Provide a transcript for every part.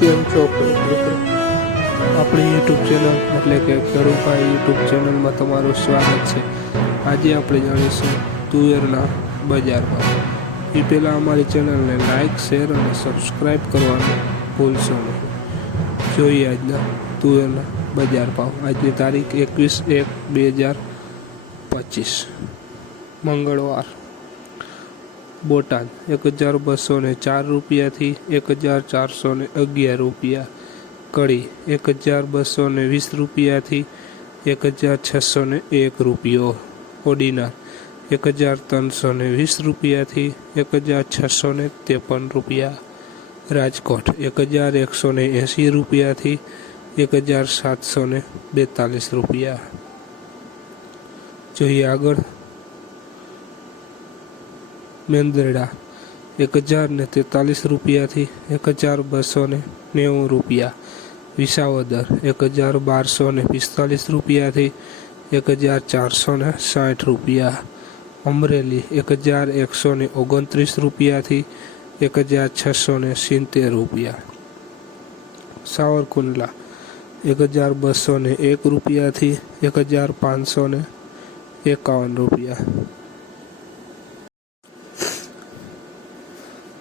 કેમ છો મિત્રો? આપણી યુટ્યુબ ચેનલ એટલે કે ખેડૂભાઈ યુટ્યુબ ચેનલમાં તમારું સ્વાગત છે। આજે આપણે જાણીશું તુવેરના બજાર ભાવ। એ પહેલાં અમારી ચેનલને લાઇક, શેર અને સબસ્ક્રાઈબ કરવાનું ભૂલશો નહીં। જોઈએ આજના તુવેરના બજાર ભાવ। આજની તારીખ 21/1/2025 મંગળવાર। બોટાદ 1204 રૂપિયાથી 1411 રૂપિયા। કડી 1220 રૂપિયાથી 1601 રૂપિયો। ઓડીનાર 1320 રૂપિયાથી 1653 રૂપિયા। રાજકોટ 1180 રૂપિયાથી 1742 રૂપિયા। જોઈએ આગળ। મેંદરડા 1043 રૂપિયાથી 1290 રૂપિયા। વિસાવદર 1245 રૂપિયાથી 1460 રૂપિયા। અમરેલી 1129 રૂપિયાથી 1670 રૂપિયા। સાવરકુંડલા 1201 રૂપિયાથી 1551 રૂપિયા।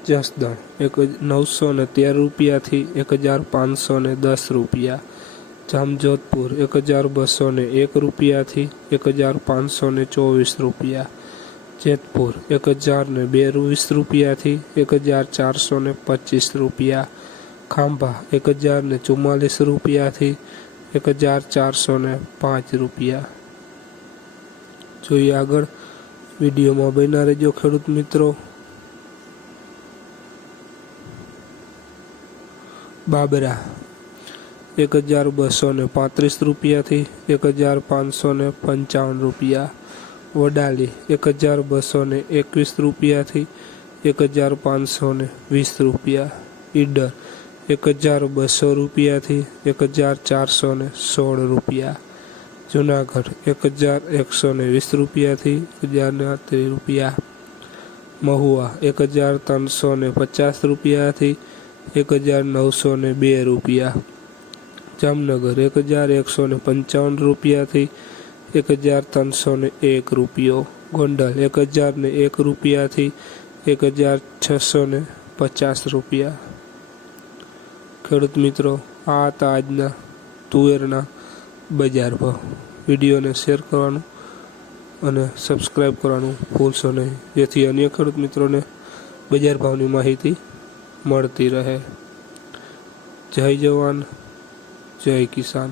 જસદણ 913 રૂપિયાથી 1510 રૂપિયા। જામજોધપુર 1201 રૂપિયાથી 1524 રૂપિયા। જેતપુર 1020 રૂપિયાથી 1425 રૂપિયા। ખાંભા 1044 રૂપિયાથી 1405 રૂપિયા। જોઈએ આગળ। વિડીયોમાં બન્યા રહેજો ખેડૂત મિત્રો। બાબરા 1235 રૂપિયાથી 1555 રૂપિયા। વડાલી 1221 રૂપિયાથી 1520 રૂપિયા। ઈડર 1200 રૂપિયાથી 1416 રૂપિયા। જુનાગઢ 1120 રૂપિયાથી 1030 રૂપિયા। મહુવા 1350 રૂપિયાથી 1902 રૂપિયા। જામનગર 1155 રૂપિયાથી 1301 રૂપિયો। ગોંડલ 1001 રૂપિયાથી 1650 રૂપિયા। ખેડૂત મિત્રો, આ હતા આજના તુવેરના બજાર ભાવ। વિડીયોને શેર કરવાનું અને સબસ્ક્રાઈબ કરવાનું ભૂલશો નહીં, જેથી અન્ય ખેડૂત મિત્રોને બજાર ભાવની માહિતી મળતી રહે। જય જવાન, જય કિસાન।